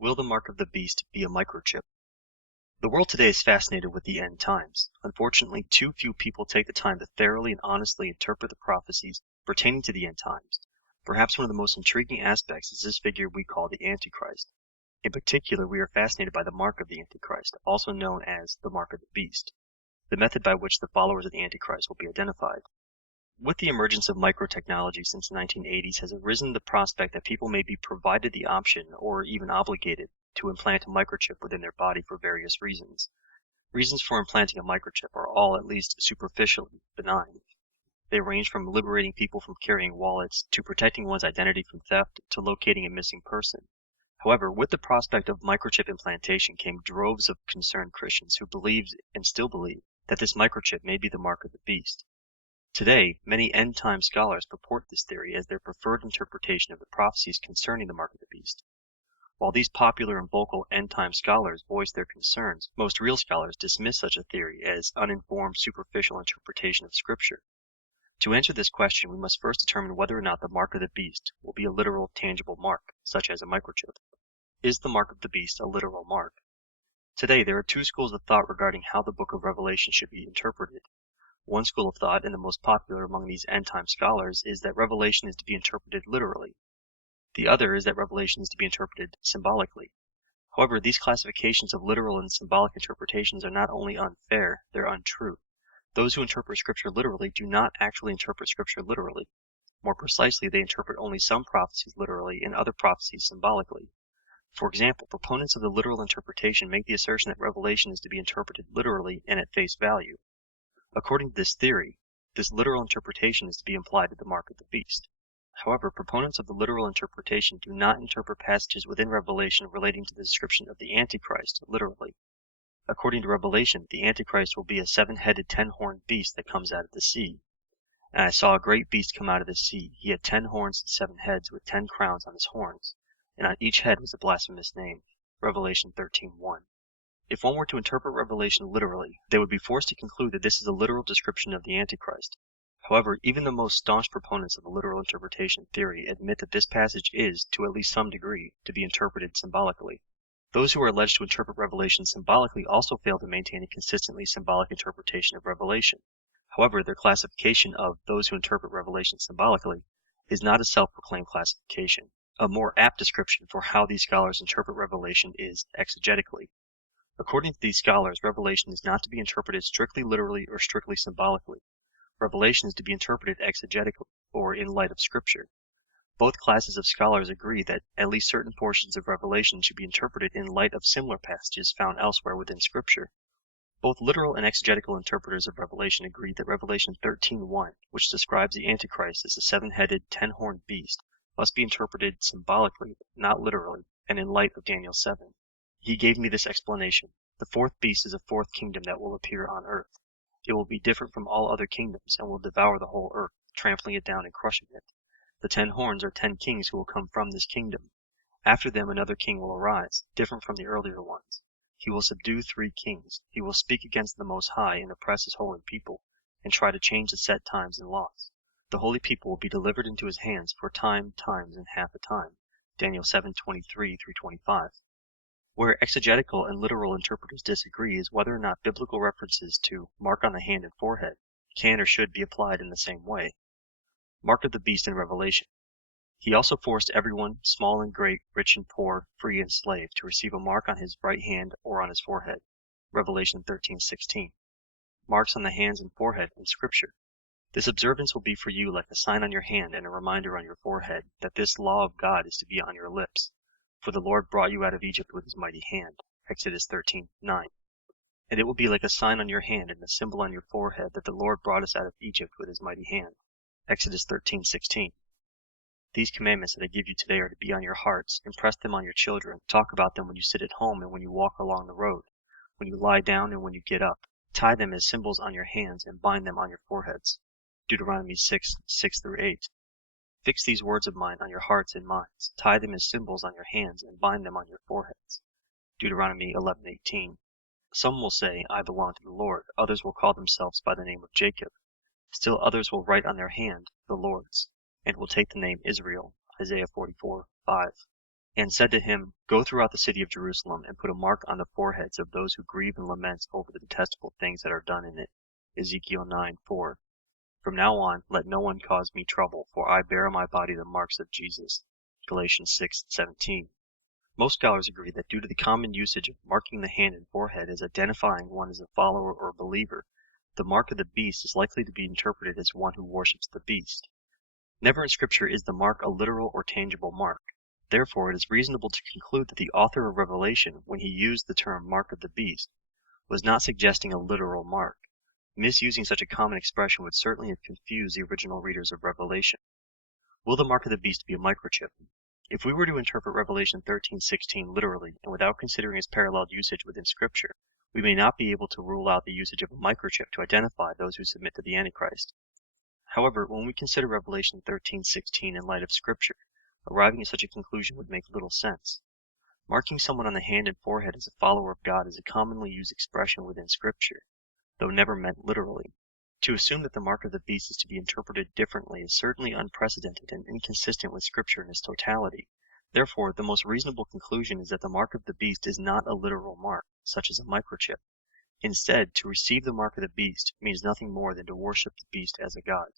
Will the mark of the beast be a microchip? The world today is fascinated with the end times. Unfortunately, too few people take the time to thoroughly and honestly interpret the prophecies pertaining to the end times. Perhaps one of the most intriguing aspects is this figure we call the Antichrist. In particular, we are fascinated by the mark of the Antichrist, also known as the mark of the beast, the method by which the followers of the Antichrist will be identified. With the emergence of microtechnology since the 1980s has arisen the prospect that people may be provided the option, or even obligated, to implant a microchip within their body for various reasons. Reasons for implanting a microchip are all at least superficially benign. They range from liberating people from carrying wallets, to protecting one's identity from theft, to locating a missing person. However, with the prospect of microchip implantation came droves of concerned Christians who believed, and still believe, that this microchip may be the mark of the beast. Today, many end-time scholars purport this theory as their preferred interpretation of the prophecies concerning the mark of the beast. While these popular and vocal end-time scholars voice their concerns, most real scholars dismiss such a theory as uninformed, superficial interpretation of Scripture. To answer this question, we must first determine whether or not the mark of the beast will be a literal, tangible mark, such as a microchip. Is the mark of the beast a literal mark? Today, there are two schools of thought regarding how the book of Revelation should be interpreted. One school of thought, and the most popular among these end-time scholars, is that Revelation is to be interpreted literally. The other is that Revelation is to be interpreted symbolically. However, these classifications of literal and symbolic interpretations are not only unfair, they're untrue. Those who interpret Scripture literally do not actually interpret Scripture literally. More precisely, they interpret only some prophecies literally and other prophecies symbolically. For example, proponents of the literal interpretation make the assertion that Revelation is to be interpreted literally and at face value. According to this theory, this literal interpretation is to be implied to the mark of the beast. However, proponents of the literal interpretation do not interpret passages within Revelation relating to the description of the Antichrist literally. According to Revelation, the Antichrist will be a seven-headed, 10-horned beast that comes out of the sea. And I saw a great beast come out of the sea. He had 10 horns and 7 heads, with 10 crowns on his horns, and on each head was a blasphemous name. Revelation 13:1. If one were to interpret Revelation literally, they would be forced to conclude that this is a literal description of the Antichrist. However, even the most staunch proponents of the literal interpretation theory admit that this passage is, to at least some degree, to be interpreted symbolically. Those who are alleged to interpret Revelation symbolically also fail to maintain a consistently symbolic interpretation of Revelation. However, their classification of those who interpret Revelation symbolically is not a self-proclaimed classification. A more apt description for how these scholars interpret Revelation is exegetically. According to these scholars, Revelation is not to be interpreted strictly literally or strictly symbolically. Revelation is to be interpreted exegetically, or in light of Scripture. Both classes of scholars agree that at least certain portions of Revelation should be interpreted in light of similar passages found elsewhere within Scripture. Both literal and exegetical interpreters of Revelation agree that Revelation 13:1, which describes the Antichrist as a seven-headed, 10-horned beast, must be interpreted symbolically, not literally, and in light of Daniel 7. He gave me this explanation. The fourth beast is a fourth kingdom that will appear on earth. It will be different from all other kingdoms, and will devour the whole earth, trampling it down and crushing it. The 10 horns are 10 kings who will come from this kingdom. After them another king will arise, different from the earlier ones. He will subdue 3 kings. He will speak against the Most High and oppress his holy people, and try to change the set times and laws. The holy people will be delivered into his hands for time, times, and half a time. Daniel 7:23-25. Where exegetical and literal interpreters disagree is whether or not biblical references to mark on the hand and forehead can or should be applied in the same way. Mark of the beast in Revelation. He also forced everyone, small and great, rich and poor, free and slave, to receive a mark on his right hand or on his forehead. Revelation 13:16. Marks on the hands and forehead in Scripture. This observance will be for you like a sign on your hand and a reminder on your forehead that this law of God is to be on your lips. For the Lord brought you out of Egypt with his mighty hand. Exodus 13:9. And it will be like a sign on your hand and a symbol on your forehead that the Lord brought us out of Egypt with his mighty hand. Exodus 13:16. These commandments that I give you today are to be on your hearts. Impress them on your children. Talk about them when you sit at home and when you walk along the road, when you lie down and when you get up. Tie them as symbols on your hands and bind them on your foreheads. Deuteronomy 6:6-8. Fix these words of mine on your hearts and minds. Tie them as symbols on your hands and bind them on your foreheads. Deuteronomy 11:18. Some will say, I belong to the Lord. Others will call themselves by the name of Jacob. Still others will write on their hand, the Lord's, and will take the name Israel. Isaiah 44:5. and said to him, Go throughout the city of Jerusalem, and put a mark on the foreheads of those who grieve and lament over the detestable things that are done in it. Ezekiel 9:4. From now on, let no one cause me trouble, for I bear on my body the marks of Jesus. Galatians 6:17. Most scholars agree that due to the common usage of marking the hand and forehead as identifying one as a follower or believer, the mark of the beast is likely to be interpreted as one who worships the beast. Never in Scripture is the mark a literal or tangible mark. Therefore, it is reasonable to conclude that the author of Revelation, when he used the term mark of the beast, was not suggesting a literal mark. Misusing such a common expression would certainly have confused the original readers of Revelation. Will the mark of the beast be a microchip? If we were to interpret Revelation 13:16 literally and without considering its paralleled usage within Scripture, we may not be able to rule out the usage of a microchip to identify those who submit to the Antichrist. However, when we consider Revelation 13:16 in light of Scripture, arriving at such a conclusion would make little sense. Marking someone on the hand and forehead as a follower of God is a commonly used expression within Scripture, though never meant literally. To assume that the mark of the beast is to be interpreted differently is certainly unprecedented and inconsistent with Scripture in its totality. Therefore, the most reasonable conclusion is that the mark of the beast is not a literal mark, such as a microchip. Instead, to receive the mark of the beast means nothing more than to worship the beast as a god.